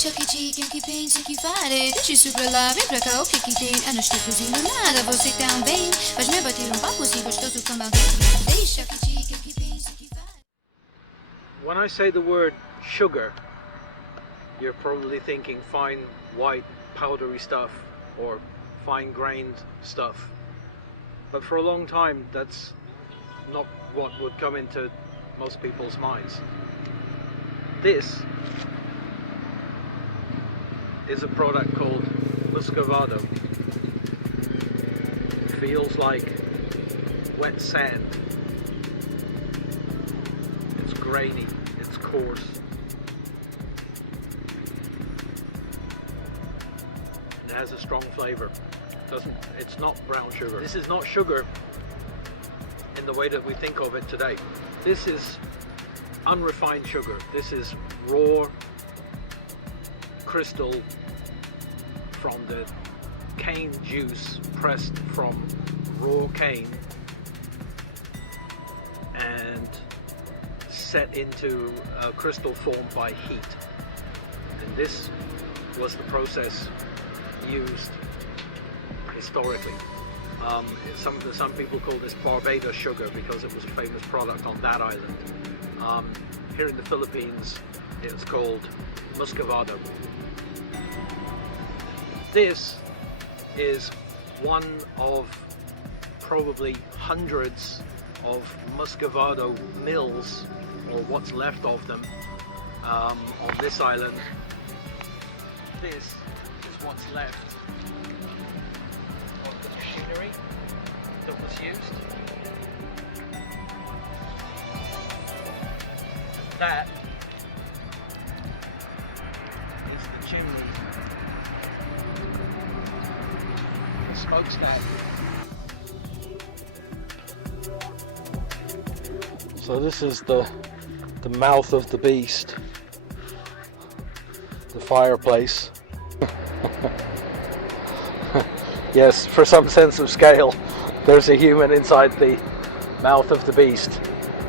Deixa que diga que pense que fare. Deixa isso pra lá, vem pra cá, o que que tem? Eu não estou cozinhando nada, você também. Faz-me bater papo assim gostoso como alguém. Deixa que diga que pense que fare. When I say the word sugar, you're probably thinking fine, white, powdery stuff or fine-grained stuff. But for a long time, that's not what would come into most people's minds. This is a product called Muscovado. It feels like wet sand. It's grainy, it's coarse. It has a strong flavor. It's not brown sugar. This is not sugar in the way that we think of it today. This is unrefined sugar. This is raw crystal from the cane juice pressed from raw cane and set into a crystal form by heat. And this was the process used historically. Some people call this Barbados sugar because it was a famous product on that island. Here in the Philippines, it's called Muscovado. This is one of probably hundreds of Muscovado mills, or what's left of them, on this island. This is what's left of the machinery that was used. And that is the chimney, the smokestack. So this is the mouth of the beast, the fireplace. Yes, for some sense of scale, there's a human inside the mouth of the beast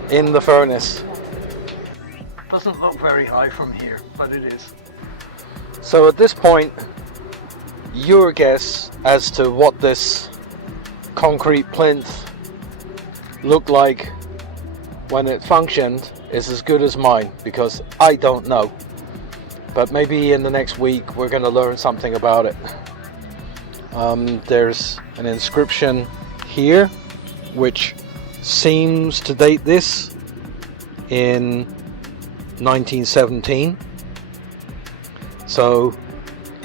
in the furnace. Doesn't look very high from here, but it is. So at this point, your guess as to what this concrete plinth looked like when it functioned is as good as mine, because I don't know. But maybe in the next week we're going to learn something about it. There's an inscription here which seems to date this in 1917. So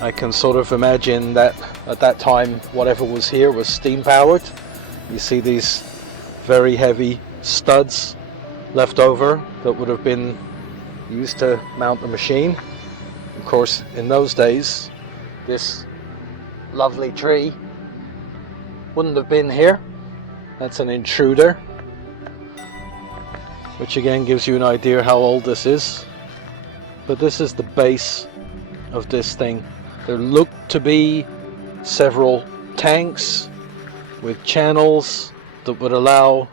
I can sort of imagine that at that time whatever was here was steam powered. You see these very heavy studs left over that would have been used to mount the machine. Of course, in those days, this lovely tree wouldn't have been here. That's an intruder, which again gives you an idea how old this is. But this is the base of this thing. There look to be several tanks with channels that would allow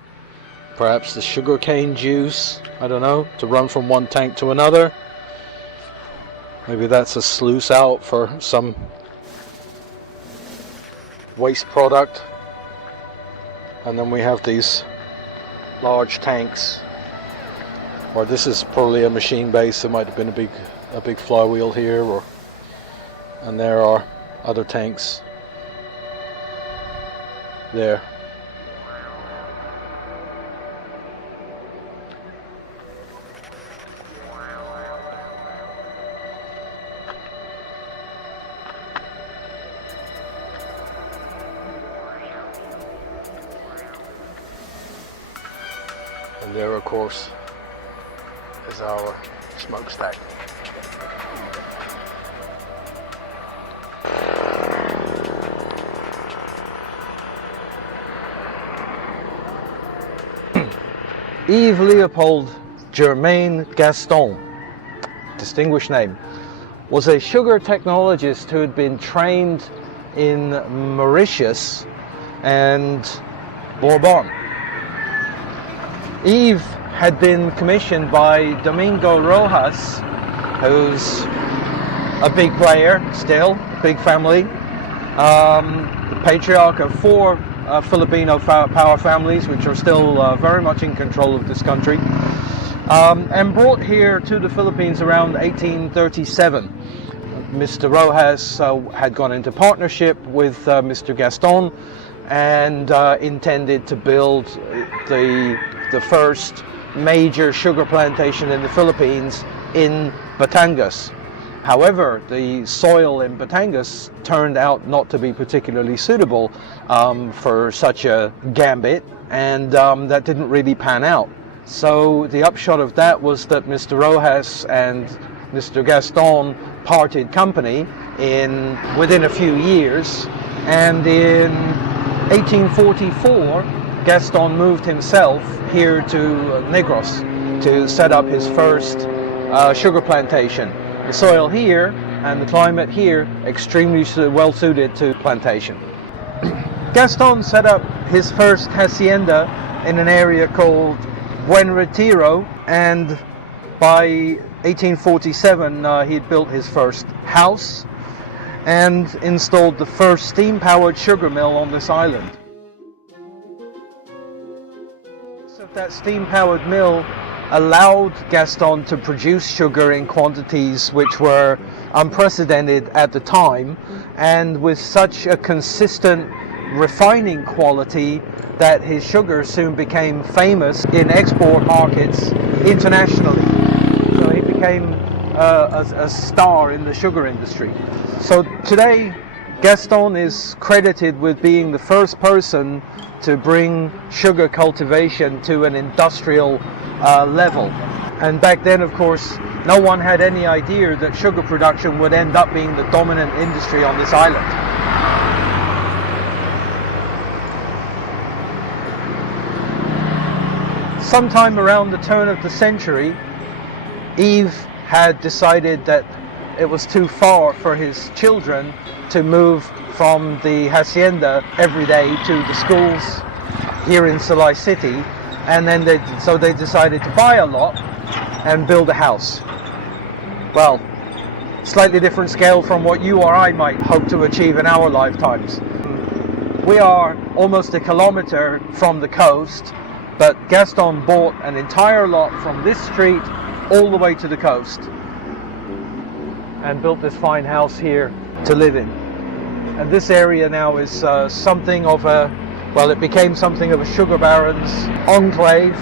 perhaps the sugarcane juice, I don't know, to run from one tank to another. Maybe that's a sluice out for some waste product. And then we have these large tanks. Or this is probably a machine base. There might have been a big flywheel here, and there are other tanks there. And there, of course, is our smokestack. Yves Leopold Germain Gaston, distinguished name, was a sugar technologist who had been trained in Mauritius and Bourbon. Yves had been commissioned by Domingo Rojas, who's a big player still, big family. The patriarch of 4 Filipino power families, which are still very much in control of this country, and brought here to the Philippines around 1837. Mr. Rojas had gone into partnership with Mr. Gaston and intended to build the first major sugar plantation in the Philippines in Batangas. However, the soil in Batangas turned out not to be particularly suitable for such a gambit, and that didn't really pan out. So the upshot of that was that Mr. Rojas and Mr. Gaston parted company within a few years, and in 1844 Gaston moved himself here to Negros to set up his first sugar plantation. The soil here and the climate here extremely well suited to plantation. Gaston set up his first hacienda in an area called Buen Retiro, and by 1847 he'd built his first house and installed the first steam-powered sugar mill on this island. So that steam-powered mill allowed Gaston to produce sugar in quantities which were unprecedented at the time, and with such a consistent refining quality that his sugar soon became famous in export markets internationally. So he became a star in the sugar industry. So today Gaston is credited with being the first person to bring sugar cultivation to an industrial level. And back then, of course, no one had any idea that sugar production would end up being the dominant industry on this island. Sometime around the turn of the century, Yves had decided that it was too far for his children to move from the hacienda every day to the schools here in Salai City, and then they decided to buy a lot and build a house. Well, slightly different scale from what you or I might hope to achieve in our lifetimes. We are almost a kilometer from the coast, but Gaston bought an entire lot from this street all the way to the coast and built this fine house here to live in. And this area now is something of it became something of a sugar baron's enclave,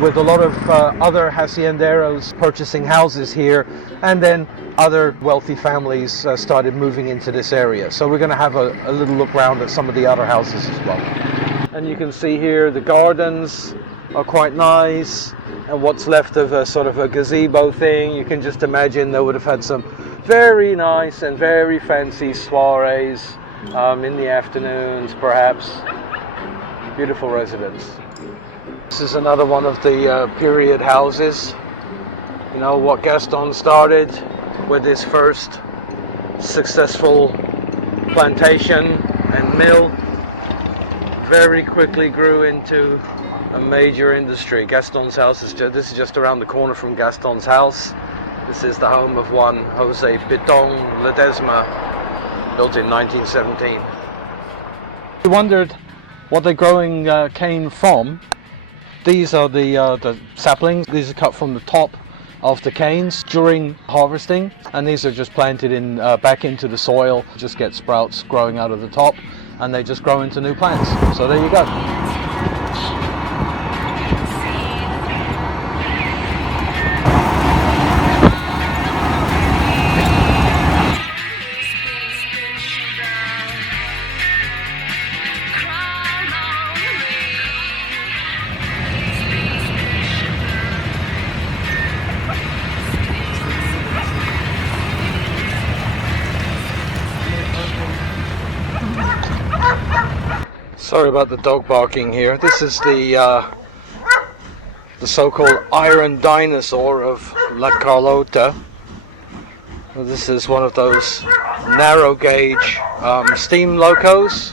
with a lot of other hacienderos purchasing houses here, and then other wealthy families started moving into this area. So we're going to have a little look around at some of the other houses as well. And you can see here the gardens are quite nice, and what's left of a sort of a gazebo thing. You can just imagine they would have had some very nice and very fancy soirees in the afternoons, perhaps. Beautiful residence. This is another one of the period houses. You know, what Gaston started with his first successful plantation and mill very quickly grew into a major industry. Gaston's house this is just around the corner from Gaston's house. This is the home of one Jose Piton Ledesma, built in 1917. We wondered what they're growing cane from. These are the saplings. These are cut from the top of the canes during harvesting, and these are just planted in back into the soil. Just get sprouts growing out of the top, and they just grow into new plants. So there you go. Sorry about the dog barking here. This is the so-called iron dinosaur of La Carlotta. This is one of those narrow gauge steam locos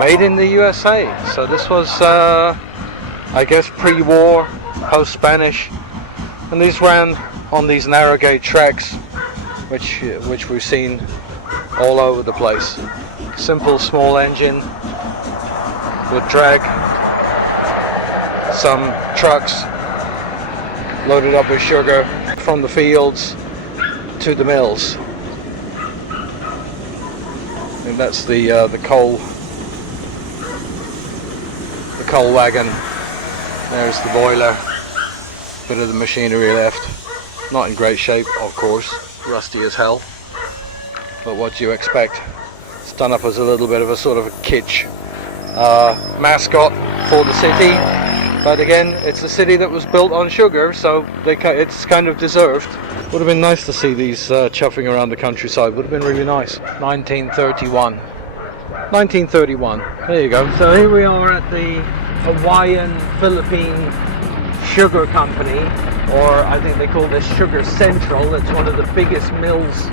made in the USA. So this was, I guess, pre-war, post-Spanish And these ran on these narrow gauge tracks, which we've seen all over the place. Simple small engine would drag some trucks loaded up with sugar from the fields to the mills. And that's the coal wagon. There's the boiler. Bit of the machinery left. Not in great shape, of course. Rusty as hell. But what do you expect? It's done up as a little bit of a sort of a kitsch mascot for the city. But again, it's a city that was built on sugar, so it's kind of deserved. Would have been nice to see these chuffing around the countryside. Would have been really nice. 1931. 1931. There you go. So here we are at the Hawaiian-Philippine Sugar Company, or I think they call this Sugar Central. It's one of the biggest mills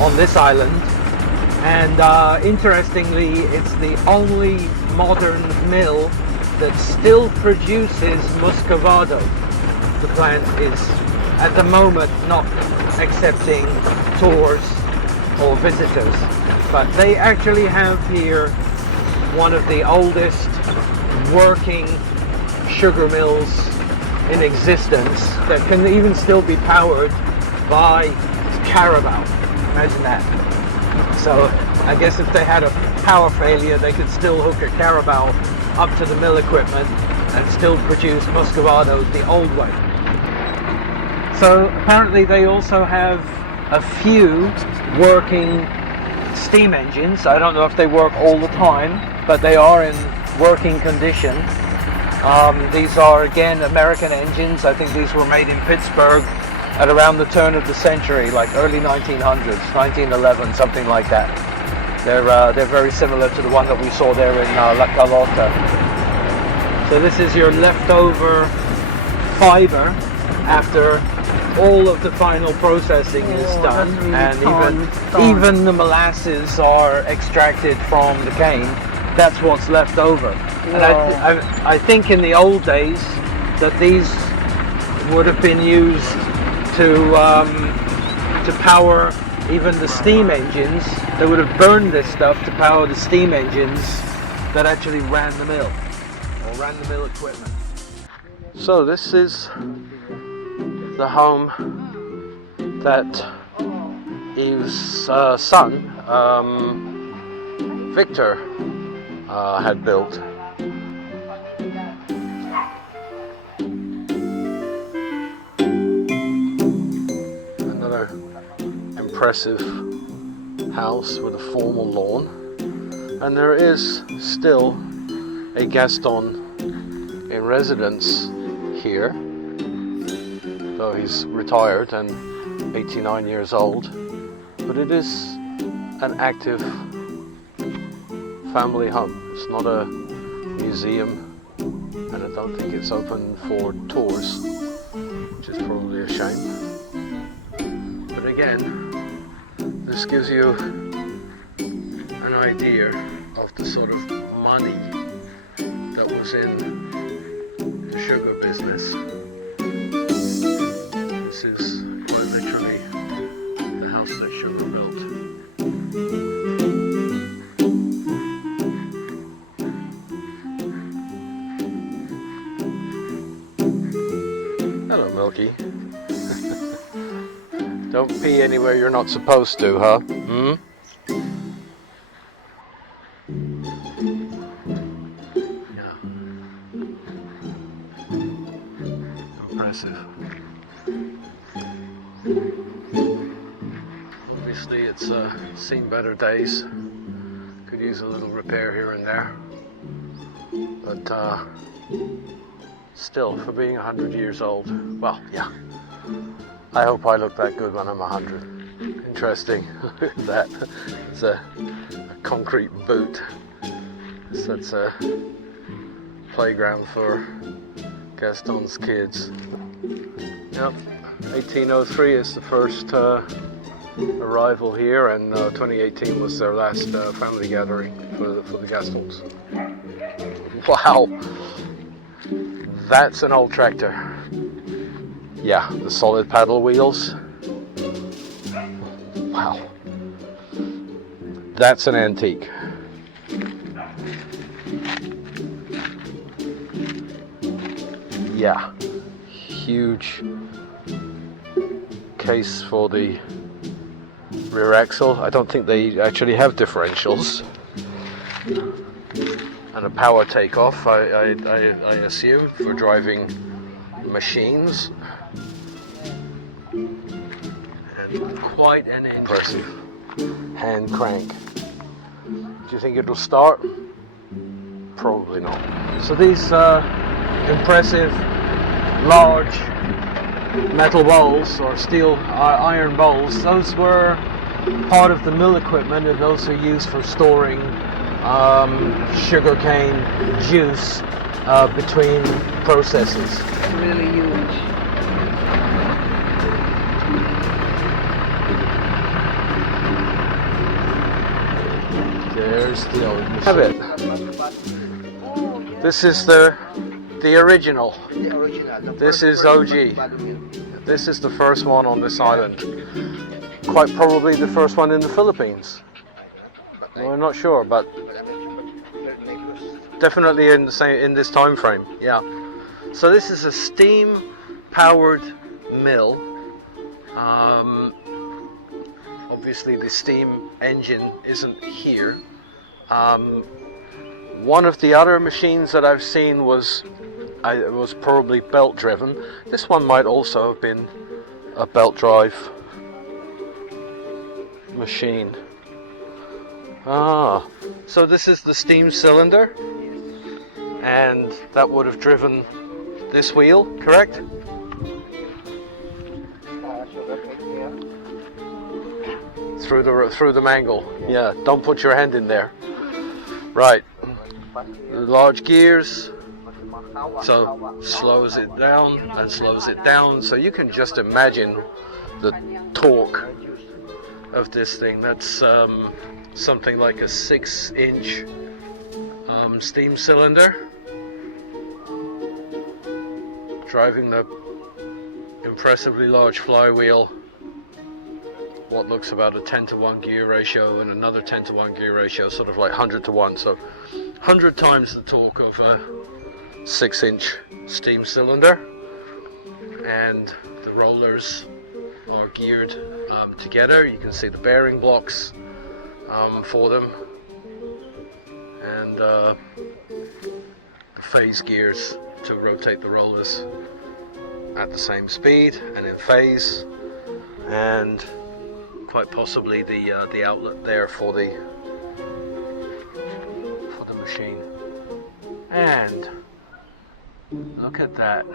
on this island. And interestingly, it's the only modern mill that still produces Muscovado. The plant is at the moment not accepting tours or visitors, but they actually have here one of the oldest working sugar mills in existence that can even still be powered by carabao. Imagine that. So I guess if they had a power failure, they could still hook a carabao up to the mill equipment and still produce Muscovado the old way. So apparently they also have a few working steam engines. I don't know if they work all the time, but they are in working condition. These are again American engines. I think these were made in Pittsburgh at around the turn of the century, like early 1900s, 1911, something like that. They're very similar to the one that we saw there in La Carlotta. So this is your leftover fiber after all of the final processing is done, really, and even the molasses are extracted from the cane. That's what's left over. And I think in the old days that these would have been used to power even the steam engines. They would have burned this stuff to power the steam engines that actually ran the mill, or ran the mill equipment. So this is the home that Eve's son, Victor, had built. Another impressive house with a formal lawn, and there is still a Gaston in residence here, though he's retired and 89 years old, but it is an active family home. It's not a museum, and I don't think it's open for tours, which is probably a shame. But again, this gives you an idea of the sort of money that was in the sugar business. This is quite literally the house that Sugar built. Hello, Milky. Don't pee anywhere you're not supposed to, huh? Hmm? Yeah. Impressive. Obviously it's seen better days. Could use a little repair here and there. But still, for being 100 years old, well, yeah. I hope I look that good when I'm 100. Interesting. Look at that. It's a concrete boot. So that's a playground for Gaston's kids. Yep. 1803 is the first arrival here, and 2018 was their last family gathering for the Gastons. Wow. That's an old tractor. Yeah, the solid paddle wheels. Wow. That's an antique. Yeah. Huge case for the rear axle. I don't think they actually have differentials. And a power takeoff, I assume, for driving machines. And quite an impressive hand crank. Do you think it'll start? Probably not. So these impressive large metal bowls or steel iron bowls, those were part of the mill equipment, and those are used for storing sugarcane juice between processes. Really huge. There's the old machine. Have it. This is the original. This is OG. This is the first one on this island. Quite probably the first one in the Philippines. We're not sure, but definitely in this time frame. Yeah. So this is a steam-powered mill. Obviously, the steam engine isn't here. One of the other machines that I've seen was probably belt driven. This one might also have been a belt drive machine. Ah, so this is the steam cylinder, and that would have driven this wheel, correct? Through the mangle. Yeah, don't put your hand in there. Right. The large gears, so slows it down and slows it down. So you can just imagine the torque of this thing. That's something like a 6-inch steam cylinder driving the impressively large flywheel. What looks about a 10-to-1 gear ratio and another 10-to-1 gear ratio, sort of like 100-to-1. So 100 times the torque of a 6-inch steam cylinder, and the rollers are geared together. You can see the bearing blocks for them, and the phase gears to rotate the rollers at the same speed and in phase, and quite possibly the outlet there for the machine. And look at that.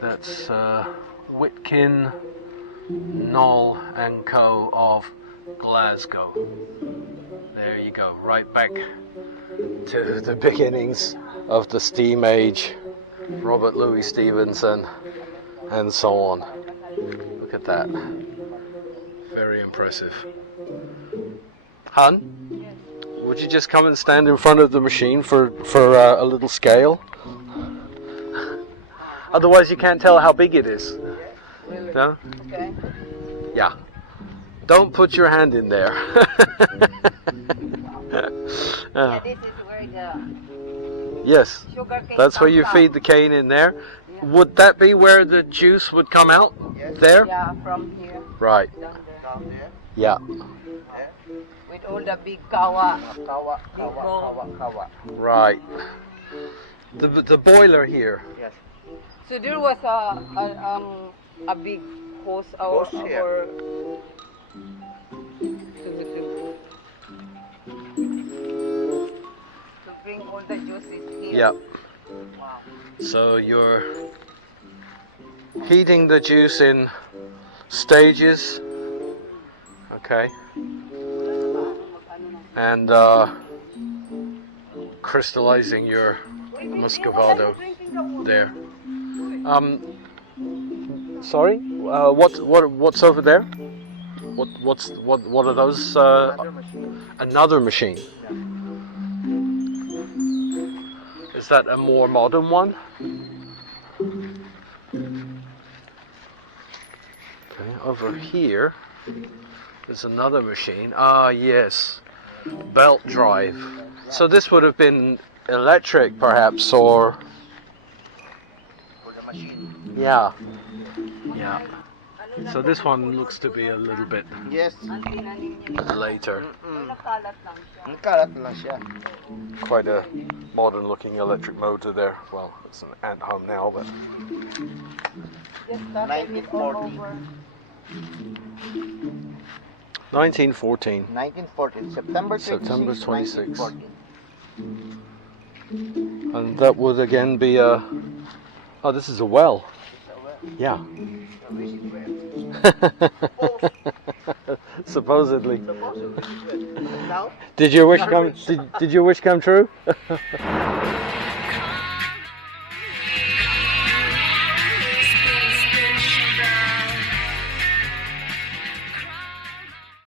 That's Whitkin, Knoll and Co. of Glasgow. There you go, right back to the beginnings of the steam age. Robert Louis Stevenson and so on. Look at that. Very impressive. Hun, would you just come and stand in front of the machine for a little scale? Otherwise you can't tell how big it is. No? Okay. Yeah. Don't put your hand in there. Yeah, this is where the Yes, sugar cane that's where you comes feed the cane in there. Would that be where the juice would come out? There? Yeah, from here. Right. Down there. Yeah. With all the big kawa. Right. The boiler here. Yes. So there was a big hose or to bring all the juices here. Yeah. Wow. So you're heating the juice in stages. Okay. And crystallizing your Muscovado there. Sorry. What's over there? What are those? Another machine. Another machine. Is that a more modern one? Okay, over here there's another machine. Ah, yes, belt drive. So this would have been electric, perhaps, or For the machine. yeah, yeah. So this one looks to be a little bit Yes. later. Nakalat lang siya. Kalat lang siya. Quite a modern-looking electric motor there. Well, it's an ant home now, but Just started it all 1940. over. 1914. 1914. September 26. September 26. 1914. And that would again be a... Oh, this is a well. Yeah. Supposedly. Now? Did your wish come? Did your wish come true?